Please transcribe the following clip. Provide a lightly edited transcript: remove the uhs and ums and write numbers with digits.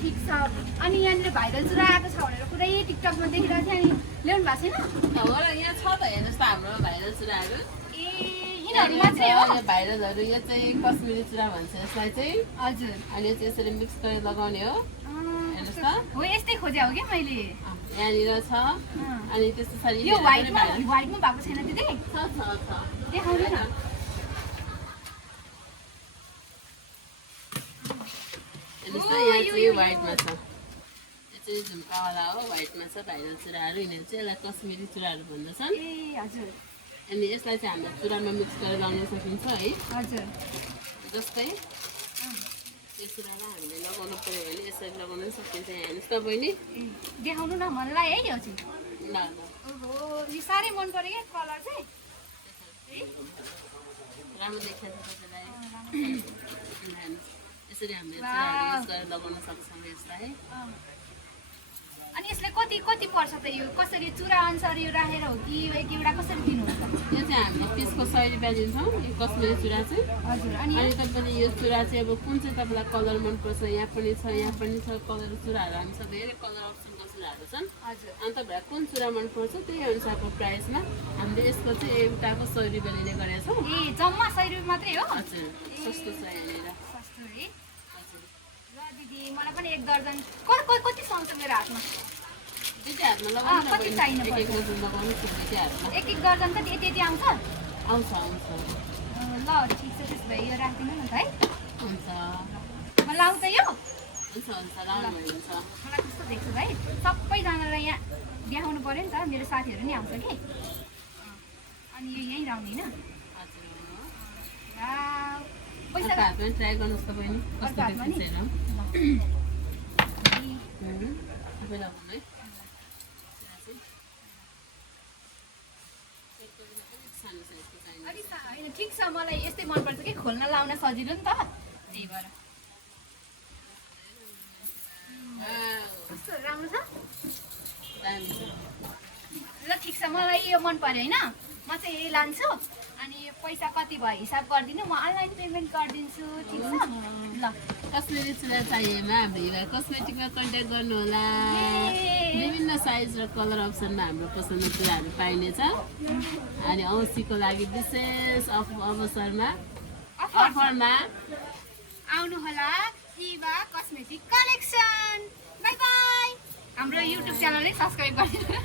ठिक छ। अनि यहाँनिर भाइरल चुरा आएको छ भनेर पुरै टिकटकमा देखिरहेको थिएँ। अनि ल्याउनु भएको छैन? हो र यहाँ छ त हेर्नुहोस् त हाम्रो भाइरल चुराहरू। ए यिनीहरू मात्रै हो? यो भाइरलहरू यो चाहिँ कश्मिरी चुरा भन्छ यसलाई चाहिँ। हजुर। अनि यो चाहिँ यसरी मिक्स गरेर लगाउने हो। हेर्नुहोस् त। हो यस्तै खोजेँ हो कि मैले। यहाँनिर छ। अनि त्यस्तो छ यो व्हाइटमा भएको छैन दिदी? छ छ छ। देखाउनु न। हेर्नुहोस् त यहाँ चाहिँ व्हाइटमा छ। यो चाहिँ झुम्कावाला हो, व्हाइटमा छ भाइरल चुराहरू। यिनीहरू चाहिँ यसलाई कश्मिरी चुराहरू भन्दछन्। ए हजुर। अनि यसलाई चाहिँ हामीले चुरामा मिक्स गरेर लगाउन सकिन्छ है। हजुर। जस्तै यो चुरालाई हामीले लगाउनु पऱ्यो भने यसरी लगाउन सकिन्छ। यहाँ हेर्नुहोस् त बहिनी। देखाउनु न मलाई है यो चाहिँ। ल ल। ओहो यो साह्रै मन पऱ्यो क्या कलर चाहिँ। राम्रो देखिन्छ तपाईँलाई। यसरी हामीले चुराहरू युज गरेर लगाउन सक्छौँ यसलाई। अनि यसले कति कति पर्छ त यो? कसरी चुरा अनुसार यो राखेर हो कि एक एउटा कसरी दिनुहुन्छ? यो चाहिँ हामीले पिसको 100 रुपियाँ दिन्छौँ यो कश्मिरी चुरा चाहिँ। हजुर। अनि तपाईँले यो चुरा चाहिँ अब कुन चाहिँ तपाईँलाई कलर मनपर्छ यहाँ पनि छ, यहाँ पनि छ कलर चुराहरू। हामीसँग धेरै कलर अप्सनको चुराहरू छन्। हजुर। अनि तपाईँलाई कुन चुरा मनपर्छ त्यही अनुसारको प्राइसमा हामीले यसको चाहिँ एउटाको 100 रुपियाँ लिने गरेका छौँ। ए जम्मा 100 रुपियाँ मात्रै हो? हजुर सस्तो छ यहाँनिर। सस्तो है। हजुर। ल दिदी मलाई पनि एक दर्जन कति सुहाउँछ मेरो हातमा? दुईवटै हातमा लगाउनु न कति बहिनी। चाहिनु एक एक डजन लगाउनु छ दुईवटै हातमा। एक एक दर्जन त यति यति आउँछ? आउँछ आउँछ। ल ठिक छ त्यसो भए यो राखिदिनु न त है। हुन्छ म लाउँ त यो? हुन्छ हुन्छ लाउनु हुन्छ। मलाई कस्तो देख्छ भाइ सबैजनालाई यहाँ देखाउनु पऱ्यो नि त। मेरो साथीहरू नि आउँछ कि। अनि यो यहीँ राउने होइन? हजुर। पैसा अर्को हातमा ट्राई गर्नुहोस् त बहिनी कस्तो हातमा नि? देख्छ आफै लगाउनु है। सानो साइजको चाहिन्छ। अलिक होइन ठिक छ मलाई यस्तै मनपर्छ कि खोल्न लाउन सजिलो नि त त्यही भएर। कस्तो राम्रो छ? दामी छ। ल ठिक छ मलाई यो मन पर्यो होइन। म चाहिँ यही लान्छु। अनि पैसा कति भयो हिसाब गरिदिनु म अनलाइन पेमेन्ट गरिदिन्छु। ठिक छ? ल कश्मिरी चुरा चाहिएमा हाम्रो युवा कस्मेटिकमा कन्ट्याक्ट गर्नुहोला। विभिन्न साइज र कलर अप्सनमा हाम्रो पसलमा चुराहरू पाइनेछ। अनि औँसीको लागि विशेष अवसरमा अफरमा आउनुहोला Eva cosmetic collection. By by. हाम्रो युट्युब च्यानल नै सब्सक्राइब गरिदिनु।